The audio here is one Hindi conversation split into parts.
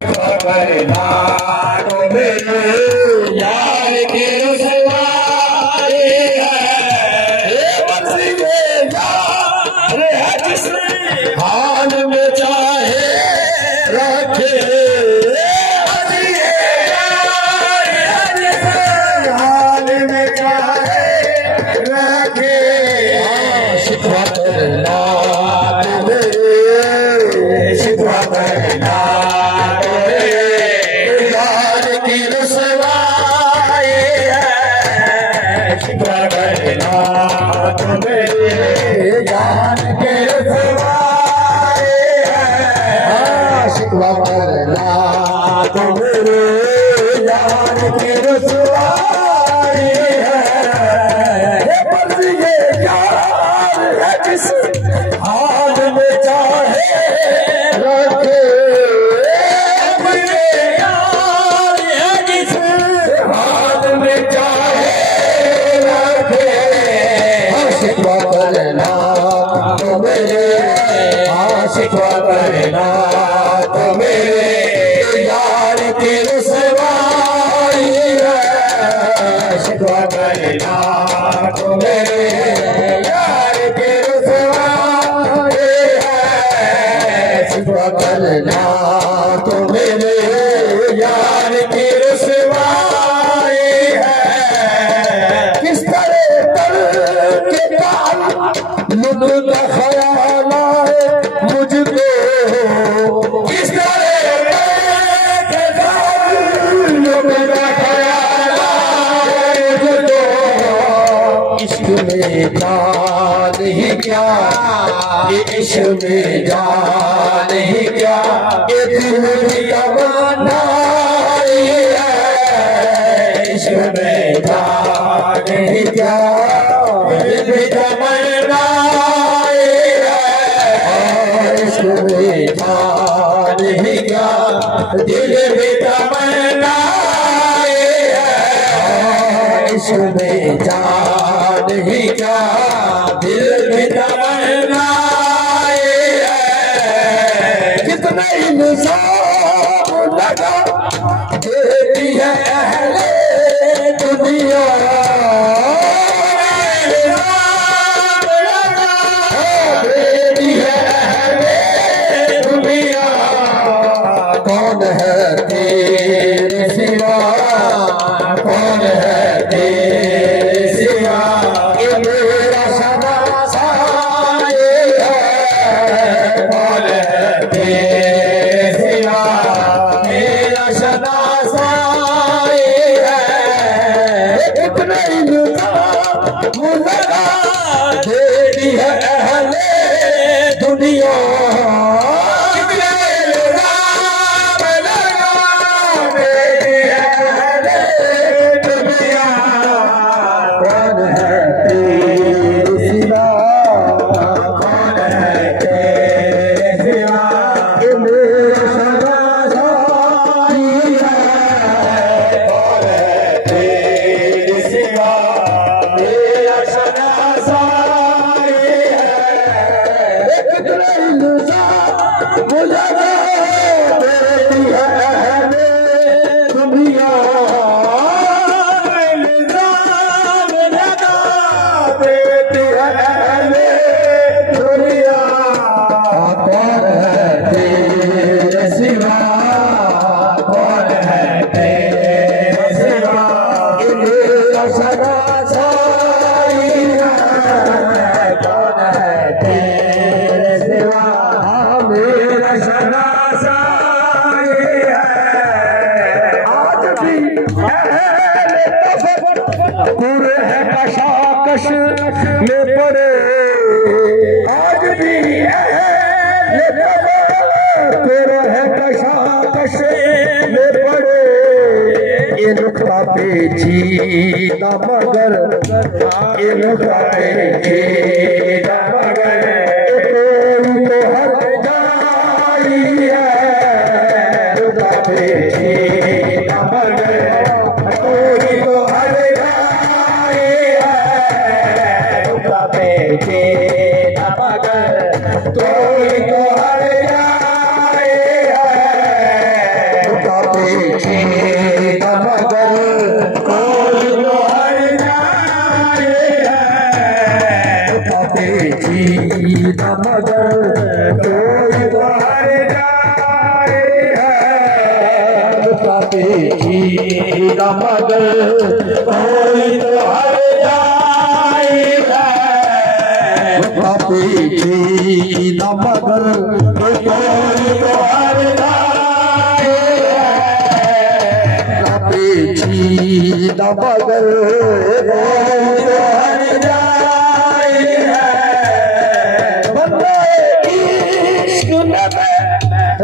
करना तो मेरे यार की रुसवाई है। मर्जी यार है जिसने हाल में चाहे रखे। मर्जी यार है जिसने हाल में चाहे रखे। शिकवा करना तो मेरे शिकवा करना जान के रुसवाई है। शिकवा करना तो मेरे जान की रुसवाई है। मर्जी यार है जिस हाल में चाहे रखे। मर्जी यार है जिस हाल में चाहे रखे। शिकवा करना तो मेरे शिकवा करना तो मेरे यार की रुसवाई है। शिकवा करना तो मेरे यार की रुसवाई है। शिकवा करना तो मेरे यार की रुसवाई है। किस तरह लुत्फ ख्याल आए मुझको। किस तरह लुत्फ ख्याल आए मुझको। इश्क में जान ही क्या, ये इश्क में जान ही क्या, ये दिल की तमन्ना है। इश्क में जान ही क्या, दिल की तमन्ना में जान ही क्या, दिल में तमन्ना है। इसमें जान ही क्या, दिल में तमन्ना है। कितना इंसान लगा देती है अहले दुनिया। कौन है तेरे सिवा, कौन है तेरे सिवा, ये मेरा सदा साए है। कौन है तेरे सिवा, मेरा सदा साए है। इतने इंसान लगा देती है अहले दुनिया। पूरे है कशाकश में पड़े। आज भी पूरे है कशाकश में पड़े। ये नुक्ता पेचीदा मगर, ये नुक्ता पेचीदा मगर, कोई तो हर जाई है। नुक्ता पेचीदा मगर, कोई तो हर मगर, कोई तो हर जाए है। छेद मगर कोई तो हर जाए है। पापे छेद मगर कोई तो हर जाए है। पापे छेद मगर कोई तो हर जाए है। पापे छेद मगर कोई तो हर जाए है। पापे छेद मगर कोई तो हर जाए है। बंदे इश्क में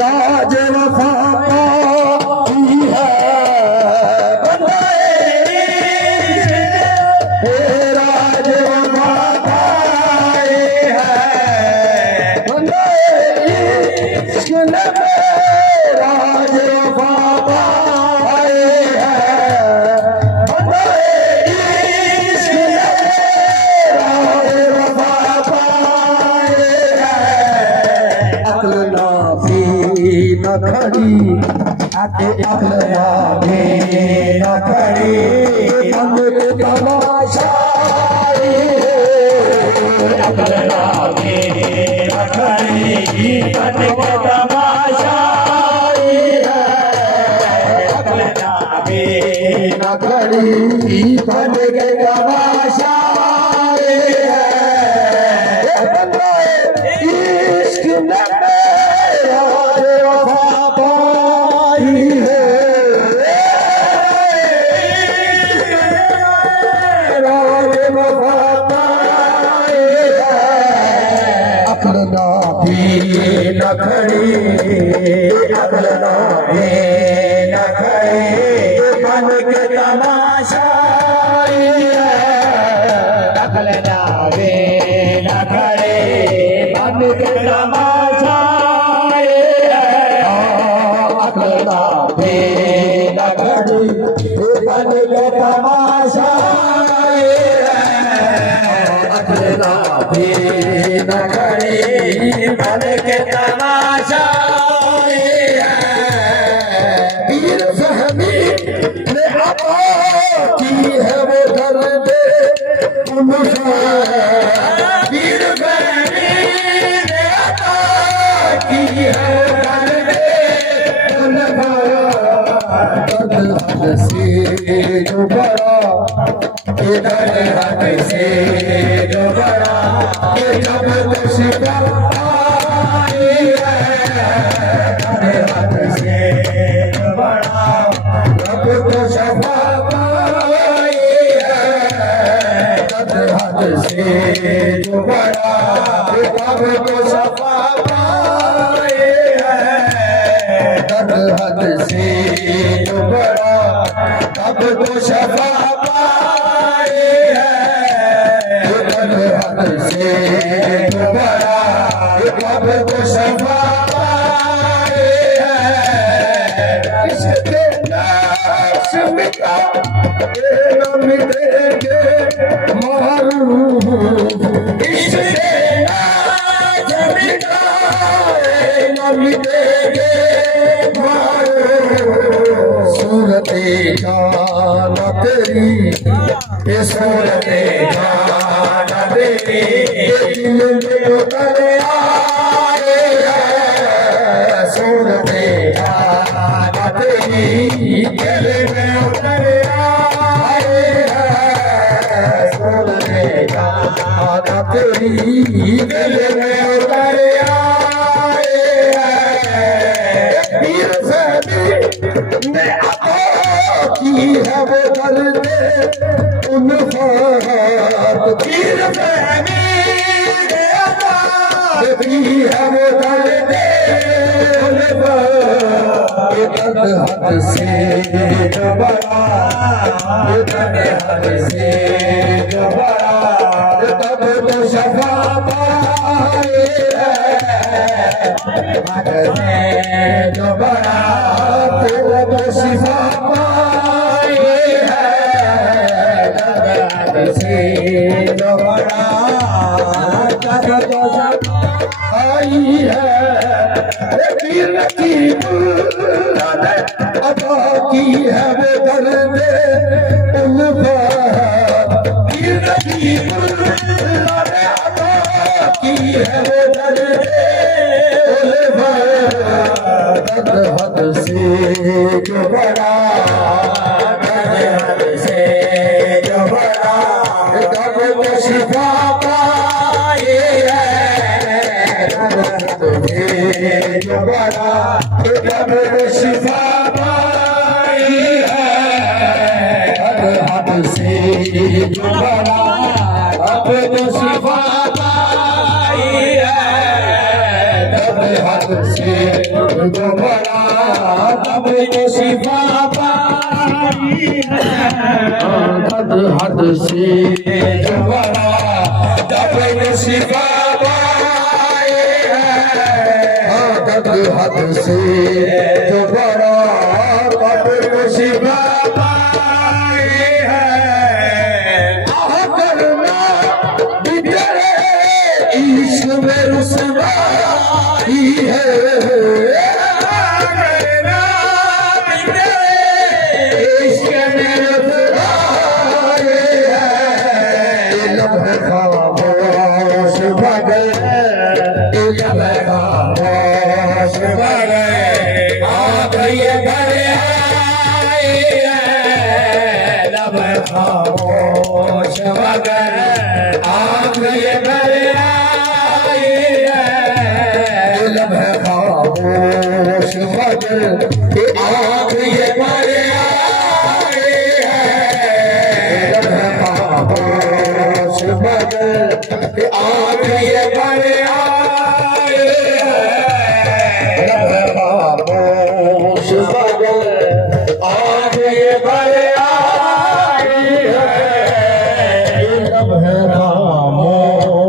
राज वफा पाई है। बंदे इश्क में राज वफा पाई है। बंदे इश्क में राज वफा पाई है। बंदे इश्क में राज वफा पाई है। अक्ल ना भी न खड़ी, अक्ल ना भी न खड़ी, मन के तमाशाई है। अक्ल ना भी न खड़ी, मन के तमाशाई है। अक्ल ना भी न खड़ी, मन के तमाशाई है। बंदे इश्क में राज वफा पाई है। राज वफा पाई है। अक्ल ना भी न खड़ी, अक्ल ना भी न खड़ी, मन के तमाशाई है। अक्ल ना भी न खड़ी, मन के तमाशाई है। अक्ल ना भी न खड़ी, मन के तमाशाई है। अक्ल ना भी न खड़ी, मन के तमाशाई है। पीर फहमी ने अता की है वो दर्द उनका। पीर फहमी ने अता की है दर्द उनका। हद से जो बड़ा, इधर हद से जो बड़ा, ये जब तो शिफा आई है। हद से जो बड़ा, जब तो शिफा आई है। हद से जो बड़ा, जब तो शिफा आई है। हद से जो बड़ा, तब तो शिफा पाई है। हद से जो बड़ा, तब तो शिफा पाई है। इसके नक्श मिटा न मिटेंगे मारूफ। इसके नक्श मिटा न मिटेंगे मारूफ। सूरते जाना तेरी, ये सूरते जाना तेरी, ये दिल में उतर आए है। सूरते जाना तेरी, दिल में उतर आए है। सूरते जाना तेरी, दिल में उतर आए है। पीर फहमी ने अता की है वो दर्द उनका। पीर फहमी ने अता की है वो दर्द उनका। हद से जो बड़ा, हद से जो बड़ा, तब तो शिफा पाई है। हद से जो बड़ा, तब तो शिफा पाई है। हद से जो बड़ा, तब तो शिफा आई है। पीर की अदा हद से जो बड़ा, हद से जो बड़ा, तब तो शिफा पाई है। हद से जो बड़ा, तब तो शिफा पाई है। हद से जो बड़ा, तब तो शिफा पाई है। हद से जो बड़ा, तब तो शिफा पाई है। हद से जो बड़ा, तब तो शिफा पाई है। हद से जो बड़ा, तब तो शिफा पाई है। आह करना भी तेरे इश्क में रुसवाई है। करना भी तेरे इश्क में रुसवाई है। लम्हे खामोश भगे, लम्हे खामोश भगे, आप ये घर आए हैं। लम्हे खामोश भगे, आप ये घर आए हैं। लम्हे खामोश भगे, आप ये घर आए हैं। लम्हे खामोश भगे, आप ये घर आए हैं। लम्हे खामोश भगे, आप ये घर आए हैं। लम्हे खामोश